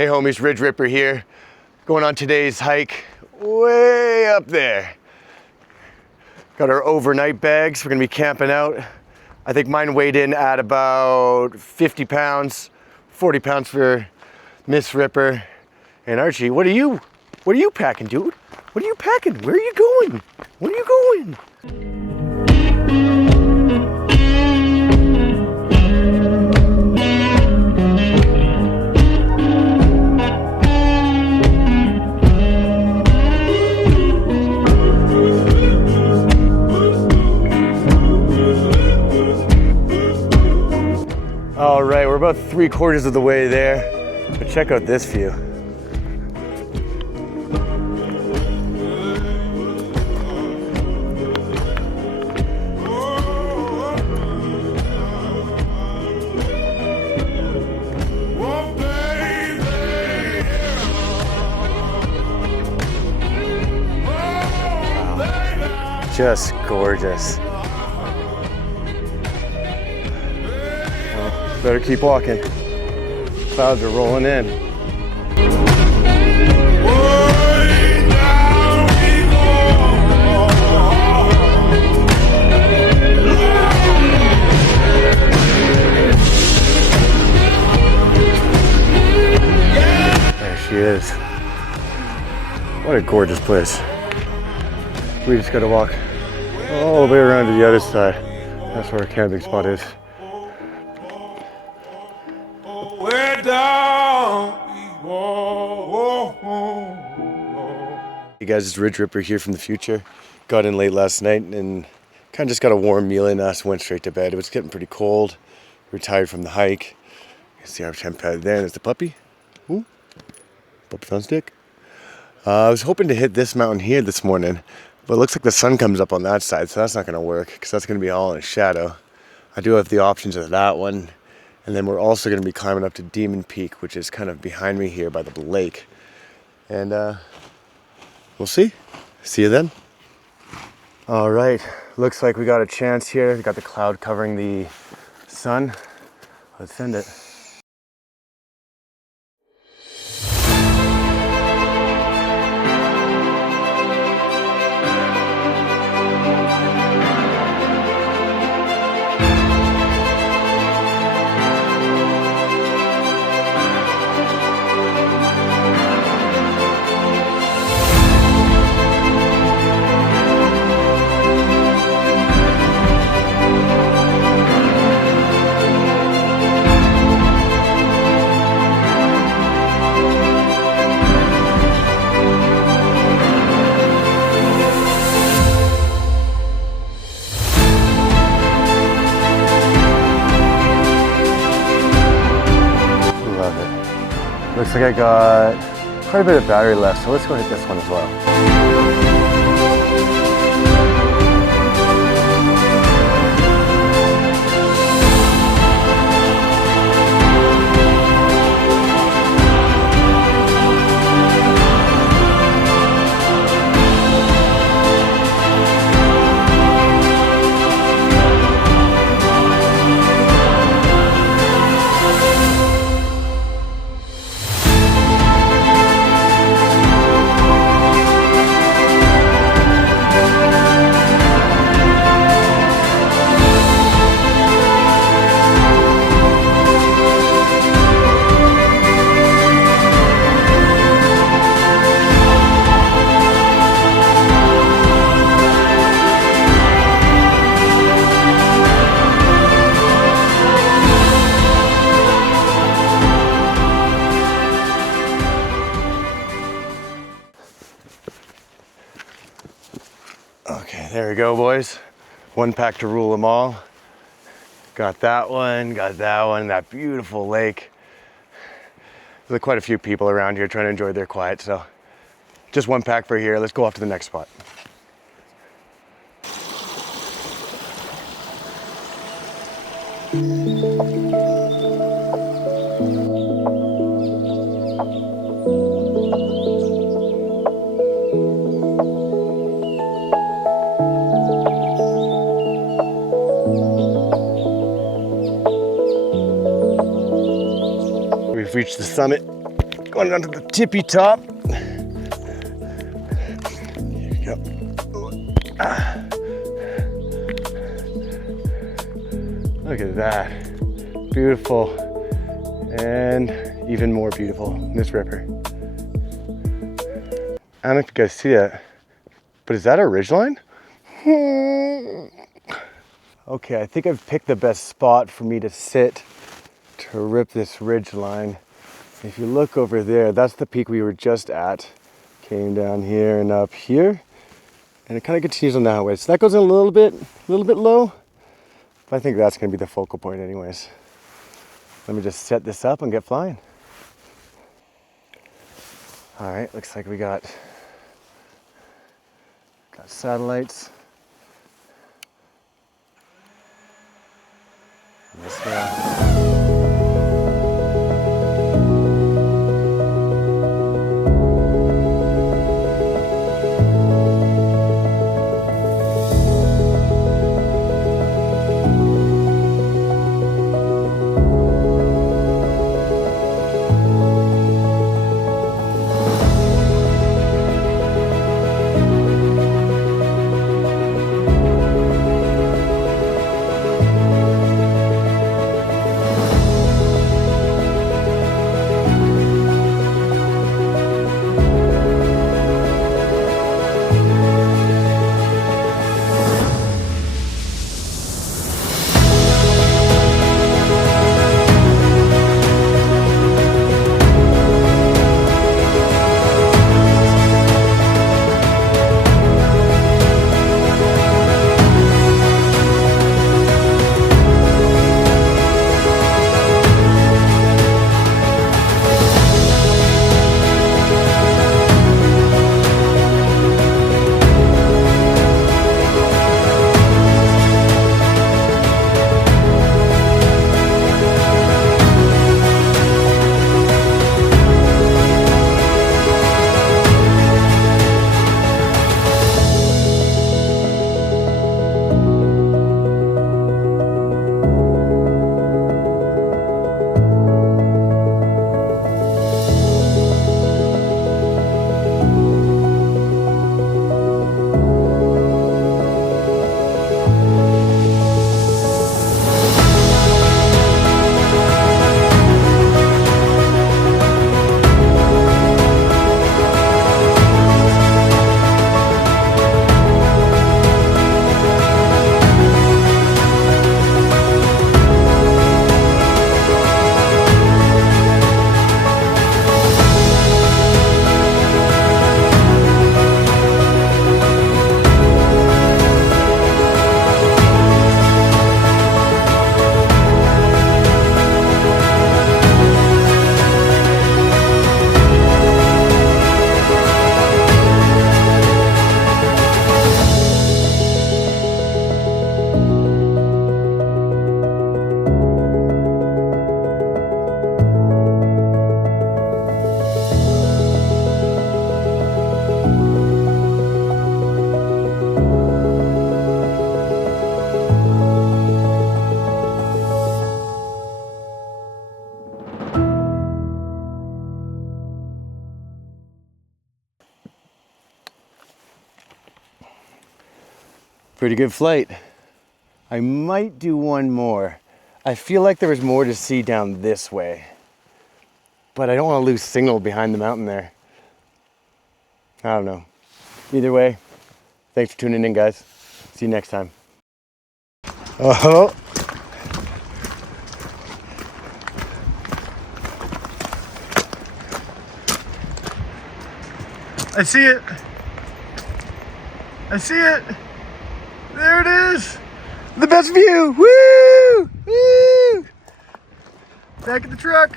Hey homies, Ridge Ripper here. Going on today's hike way up there. Got our overnight bags. We're gonna be camping out. I think mine weighed in at about 50 pounds, 40 pounds for Miss Ripper. And Archie, what are you packing, dude? What are you packing? Where are you going? Where are you going? All right, we're about 3/4 of the way there, but check out this view. Wow. Just gorgeous. Better keep walking. Clouds are rolling in. There she is. What a gorgeous place. We just gotta walk all the way around to the other side. That's where our camping spot is. Hey guys, it's Ridge Ripper here from the future. Got in late last night and kind of just got a warm meal in us, went straight to bed. It was getting pretty cold. We were tired from the hike. You can see our temp pad there. There's the puppy. Ooh, puppy's on stick. I was hoping to hit this mountain here this morning, but it looks like the sun comes up on that side, so that's not going to work because that's going to be all in a shadow. I do have the options of that one. And then we're also going to be climbing up to Demon Peak, which is kind of behind me here by the lake. And we'll see. See you then. All right, looks like we got a chance here. We got the cloud covering the sun. Let's send it. Looks like I got quite a bit of battery left, so let's go hit this one as well. Okay, there we go, boys. One pack to rule them all. Got that one, that beautiful lake. There's quite a few people around here trying to enjoy their quiet, so just one pack for here. Let's go off to the next spot. We've reached the summit. One onto the tippy top. Here we go. Look at that. Beautiful. And even more beautiful, this ripper. I don't know if you guys see that, but is that a ridgeline? Okay, I think I've picked the best spot for me to sit to rip this ridgeline. If you look over there, that's the peak we were just at. Came down here and up here, and it kind of continues on that way. So that goes in a little bit low, but I think that's gonna be the focal point anyways. Let me just set this up and get flying. All right, looks like we got satellites. This guy. Pretty good flight. I might do one more. I feel like there was more to see down this way, but I don't want to lose signal behind the mountain there. I don't know. Either way, thanks for tuning in, guys. See you next time. Oh. I see it. I see it. There it is. The best view. Woo! Woo! Back at the truck.